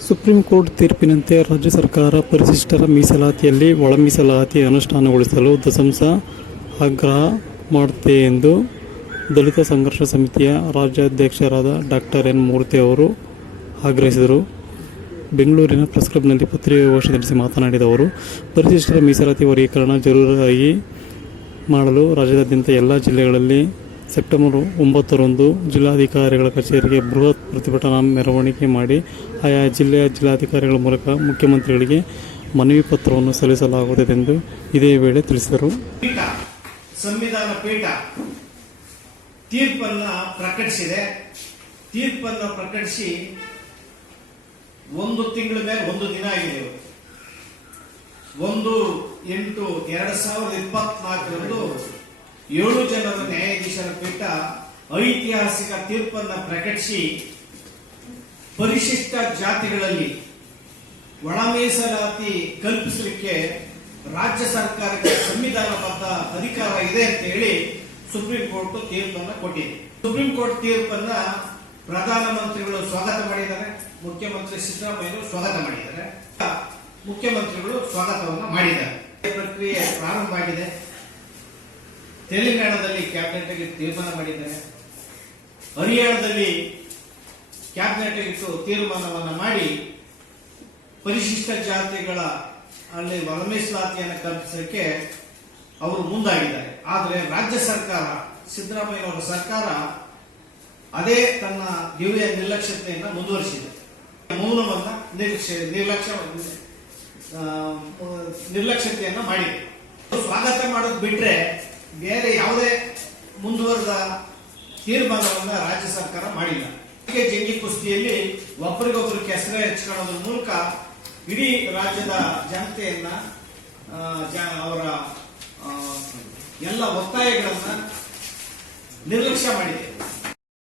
Supreme court ತೀರ್ಪಿನಂತೆ ರಾಜ್ಯ ಸರ್ಕಾರ ಪರಿಶಿಷ್ಟರ ಮೀಸಲಾತಿಯಲ್ಲಿ ಒಳ ಮೀಸಲಾತಿ ಅನುಷ್ಠಾನಗೊಳಿಸಲು ದಸಂಸ ಆಗ್ರಹ ಮಾಡುತ್ತೆ ಎಂದು ದಲಿತ ಸಂಘರ್ಷ ಸಮಿತಿಯ ರಾಜ್ಯಾಧ್ಯಕ್ಷರಾದ ಡಾಕ್ಟರ್ ಎನ್ ಮೂರ್ತಿ ಅವರು ಆಗ್ರಹಿಸಿದರು. ಬೆಂಗಳೂರಿನ ಪ್ರೆಸ್ ಕ್ಲಬ್ನಲ್ಲಿ ಪತ್ರಿಕಾಗೋಷ್ಠಿ ನಡೆಸಿ ಮಾತನಾಡಿದ ಅವರು, ಪರಿಶಿಷ್ಟರ ಮೀಸಲಾತಿ ವರ್ಗೀಕರಣ ಜರೂರಾಗಿ ಮಾಡಲು ರಾಜ್ಯಾದ್ಯಂತ ಎಲ್ಲ ಜಿಲ್ಲೆಗಳಲ್ಲಿ ಸೆಪ್ಟೆಂಬರ್ ಒಂಬತ್ತರಂದು ಜಿಲ್ಲಾಧಿಕಾರಿಗಳ ಕಚೇರಿಗೆ ಬೃಹತ್ ಪ್ರತಿಭಟನಾ ಮೆರವಣಿಗೆ ಮಾಡಿ ಆಯಾ ಜಿಲ್ಲೆಯ ಜಿಲ್ಲಾಧಿಕಾರಿಗಳ ಮೂಲಕ ಮುಖ್ಯಮಂತ್ರಿಗಳಿಗೆ ಮನವಿ ಪತ್ರವನ್ನು ಸಲ್ಲಿಸಲಾಗುತ್ತದೆ ಎಂದು ಇದೇ ವೇಳೆ ತಿಳಿಸಿದರು. ಸಂವಿಧಾನ ಪೀಠ ತೀರ್ಪನ್ನ ಪ್ರಕಟಿಸಿದೆ ತೀರ್ಪನ್ನ ಪ್ರಕಟಿಸಿ ಒಂದು ತಿಂಗಳ ಮೇಲೆ ಒಂದು ದಿನ ಆಗಿದೆ. ಒಂದು ಎಂಟು ಎರಡ್ ಸಾವಿರದ ಇಪ್ಪತ್ನಾಲ್ಕರಂದು ಏಳು ಜನರ ನ್ಯಾಯಾಧೀಶರ ಪೀಠ ಐತಿಹಾಸಿಕ ತೀರ್ಪನ್ನ ಪ್ರಕಟಿಸಿ ಪರಿಶಿಷ್ಟ ಜಾತಿಗಳಲ್ಲಿ ಒಳ ಮೀಸಲಾತಿ ಕಲ್ಪಿಸಲಿಕ್ಕೆ ರಾಜ್ಯ ಸರ್ಕಾರಕ್ಕೆ ಸಂವಿಧಾನಬದ್ಧ ಅಧಿಕಾರ ಇದೆ ಅಂತ ಹೇಳಿ ಸುಪ್ರೀಂ ಕೋರ್ಟ್ ತೀರ್ಪನ್ನ ಕೊಟ್ಟಿದೆ. ಸುಪ್ರೀಂ ಕೋರ್ಟ್ ತೀರ್ಪನ್ನ ಪ್ರಧಾನಮಂತ್ರಿಗಳು ಸ್ವಾಗತ ಮಾಡಿದ್ದಾರೆ. ಮುಖ್ಯಮಂತ್ರಿ ಸಿದ್ದರಾಮಯ್ಯ ಸ್ವಾಗತ ಮಾಡಿದ್ದಾರೆ. ಮುಖ್ಯಮಂತ್ರಿಗಳು ಸ್ವಾಗತವನ್ನ ಮಾಡಿದ್ದಾರೆ. ಪ್ರಕ್ರಿಯೆ ಪ್ರಾರಂಭ ಆಗಿದೆ. ತೆಲಂಗಾಣದಲ್ಲಿ ಆಗಿ ತೀರ್ಮಾನ ಮಾಡಿದ್ದಾರೆ. ಹರಿಯಾಣದಲ್ಲಿ ಕ್ಯಾಬಿನೆಟ್ ಇಟ್ಟು ತೀರ್ಮಾನವನ್ನ ಮಾಡಿ ಪರಿಶಿಷ್ಟ ಜಾತಿಗಳ ಅಲ್ಲಿ ಒಳ ಮೀಸಲಾತಿಯನ್ನು ಕಲ್ಪಿಸಲಿಕ್ಕೆ ಅವರು ಮುಂದಾಗಿದ್ದಾರೆ. ಆದರೆ ರಾಜ್ಯ ಸರ್ಕಾರ, ಸಿದ್ದರಾಮಯ್ಯನವರ ಸರ್ಕಾರ ಅದೇ ತನ್ನ ದಿವ್ಯ ನಿರ್ಲಕ್ಷ್ಯತೆಯನ್ನು ಮುಂದುವರಿಸಿದೆ. ಮೌನವನ್ನ ನಿರ್ಲಕ್ಷ್ಯ ನಿರ್ಲಕ್ಷ್ಯ ನಿರ್ಲಕ್ಷ್ಯತೆಯನ್ನು ಮಾಡಿದೆ. ಸ್ವಾಗತ ಮಾಡೋದು ಬಿಟ್ರೆ ಬೇರೆ ಯಾವುದೇ ಮುಂದುವರೆದ ತೀರ್ಮಾನವನ್ನ ರಾಜ್ಯ ಸರ್ಕಾರ ಮಾಡಿಲ್ಲ. ಹೀಗೆ ಜಂಗಿ ಕುಸ್ತಿಯಲ್ಲಿ ಒಬ್ಬರಿಗೊಬ್ಬರು ಕೆಸರೆ ಹಚ್ಕೊಳ್ಳೋದ್ರ ಮೂಲಕ ಇಡೀ ರಾಜ್ಯದ ಜನತೆಯನ್ನ ಅವರ ಎಲ್ಲ ಒತ್ತಾಯಗಳನ್ನ ನಿರ್ಲಕ್ಷ್ಯ ಮಾಡಿದೆ